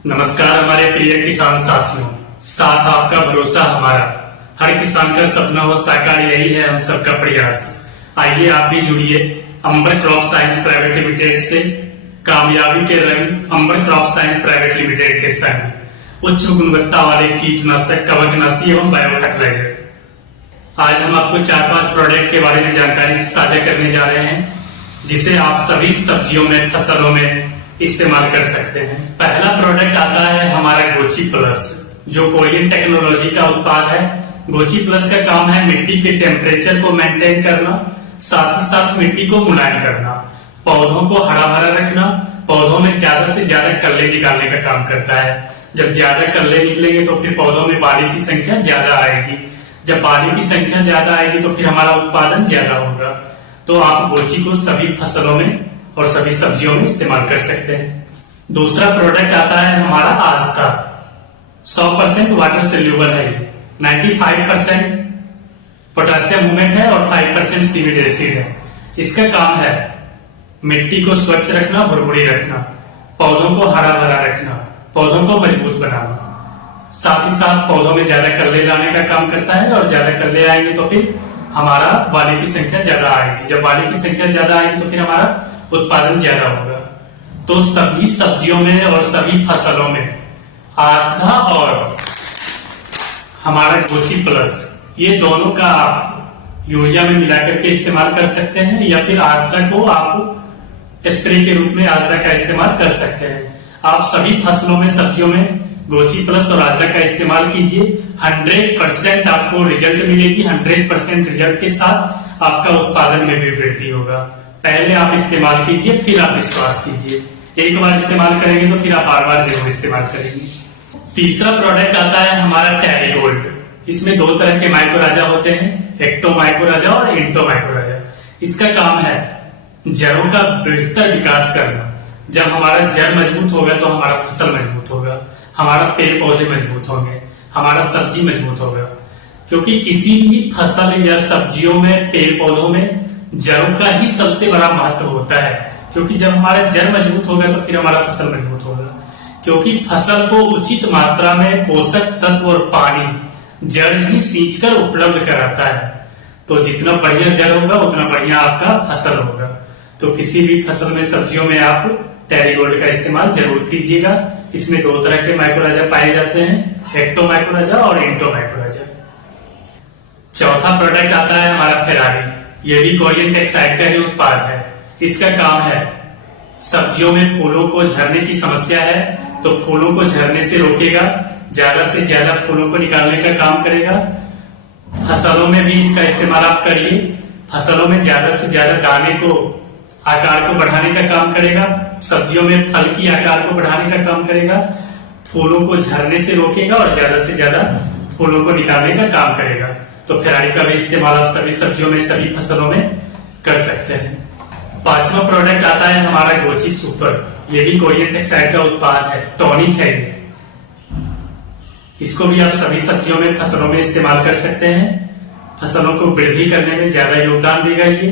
नमस्कार हमारे प्रिय किसान साथियों, साथ आपका भरोसा हमारा। हर किसान का सपना हो साकार, यही है हम सबका प्रयास। आइए आप भी जुड़िए अंबर क्रॉप साइंस प्राइवेट लिमिटेड से। कामयाबी के रंग अंबर क्रॉप साइंस प्राइवेट लिमिटेड के संग उच्च गुणवत्ता वाले कीटनाशक, कवकनाशी एवं बायो फर्टिलाइजर। आज हम आपको 4-5 प्रोडक्ट के बारे में जानकारी साझा करने जा रहे हैं, जिसे आप सभी सब्जियों में, फसलों में इस्तेमाल कर सकते हैं। पहला प्रोडक्ट आता है हमारा गोची प्लस, जो कोरियन टेक्नोलॉजी का उत्पाद है। गोची प्लस का काम है मिट्टी के टेम्परेचर को मेंटेन करना, साथ ही साथ मिट्टी को मुलायम करना, पौधों को हरा भरा रखना, पौधों में ज्यादा से ज्यादा कल्ले निकालने का काम करता है। जब ज्यादा कल्ले निकलेंगे तो फिर पौधों में बाली की संख्या ज्यादा आएगी। जब बाली की संख्या ज्यादा आएगी तो फिर हमारा उत्पादन ज्यादा होगा। तो आप गोची को सभी फसलों में और सभी सब्जियों में इस्तेमाल कर सकते हैं। दूसरा प्रोडक्ट आता है हमारा आस्था। 100% वाटर सोल्यूबल है, 95% पोटेशियम मूवमेंट है और 5% सीविड एसिड है। इसका काम है मिट्टी को स्वच्छ रखना, भुरभुरी रखना, पौधों को हरा भरा रखना, पौधों को मजबूत बनाना, साथ ही साथ पौधों में ज्यादा कल्ले लाने का काम करता है। और ज्यादा कल्ले आएंगे तो फिर हमारा वाले की संख्या ज्यादा आएगी। जब वाले की संख्या ज्यादा आएगी तो फिर हमारा उत्पादन ज्यादा होगा। तो सभी सब्जियों में और सभी फसलों में आस्था और हमारा गोची प्लस, ये दोनों का आप यूरिया में मिलाकर के इस्तेमाल कर सकते हैं, या फिर आस्था को आप स्प्रे के रूप में आस्था का इस्तेमाल कर सकते हैं। आप सभी फसलों में, सब्जियों में गोची प्लस और आस्था का इस्तेमाल कीजिए। 100% आपको रिजल्ट मिलेगी। 100% रिजल्ट के साथ आपका उत्पादन में भी वृद्धि होगा। पहले आप इस्तेमाल कीजिए, फिर आप विश्वास कीजिए। एक बार इस्तेमाल करेंगे तो फिर आप बार बार जरूर इस्तेमाल करेंगे। तीसरा प्रोडक्ट आता है हमारा टेरीगोल्ड। इसमें 2 तरह के माइक्रोराजा होते हैं, एक्टो माइक्रोराजा और इंटो माइक्रोराजा। इसका काम है जड़ों का बेहतर विकास करना। जब हमारा जड़ मजबूत होगा तो हमारा फसल मजबूत होगा, हमारा पेड़ पौधे मजबूत होंगे, हमारा सब्जी मजबूत होगा। क्योंकि किसी भी फसल या सब्जियों में, पेड़ पौधों में जड़ों का ही सबसे बड़ा महत्व होता है। क्योंकि जब हमारा जड़ मजबूत होगा तो फिर हमारा फसल मजबूत होगा। क्योंकि फसल को उचित मात्रा में पोषक तत्व और पानी जड़ ही सींचकर उपलब्ध कराता है। तो जितना बढ़िया जड़ होगा उतना बढ़िया आपका फसल होगा। तो किसी भी फसल में, सब्जियों में आप टेरीगोल्ड का इस्तेमाल जरूर कीजिएगा। इसमें 2 तरह के माइक्रोराजा पाए जाते हैं, एक्टो माइक्रोराजा और इंटो माइक्रोराजा। चौथा प्रोडक्ट आता है हमारा फेरारी। ये भी कोरियन टेक्सटाइल का ही उत्पाद है। इसका काम है सब्जियों में फूलों को झरने की समस्या है तो फूलों को झरने से रोकेगा, ज्यादा से ज्यादा फूलों को निकालने का काम करेगा। फसलों में भी इसका इस्तेमाल आप करिए। फसलों में ज्यादा से ज्यादा दाने को, आकार को बढ़ाने का काम करेगा। सब्जियों में फल की आकार को बढ़ाने का काम करेगा। फूलों को झरने से रोकेगा और ज्यादा से ज्यादा फूलों को निकालने का काम करेगा। तो फेरारी का भी इस्तेमाल आप सभी सब्जियों में, सभी फसलों में कर सकते हैं। 5वां प्रोडक्ट आता है हमारा गोची सुपर। ये भी कोरियन टेक्सटाइल का उत्पाद है, टॉनिक है। इसको भी आप सभी सब्जियों में, फसलों में इस्तेमाल कर सकते हैं। फसलों को वृद्धि करने में ज्यादा योगदान देगा ये,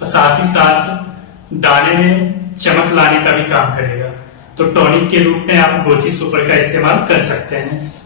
और साथ ही साथ दाने में चमक लाने का भी काम करेगा। तो टॉनिक के रूप में आप गोची सुपर का इस्तेमाल कर सकते हैं।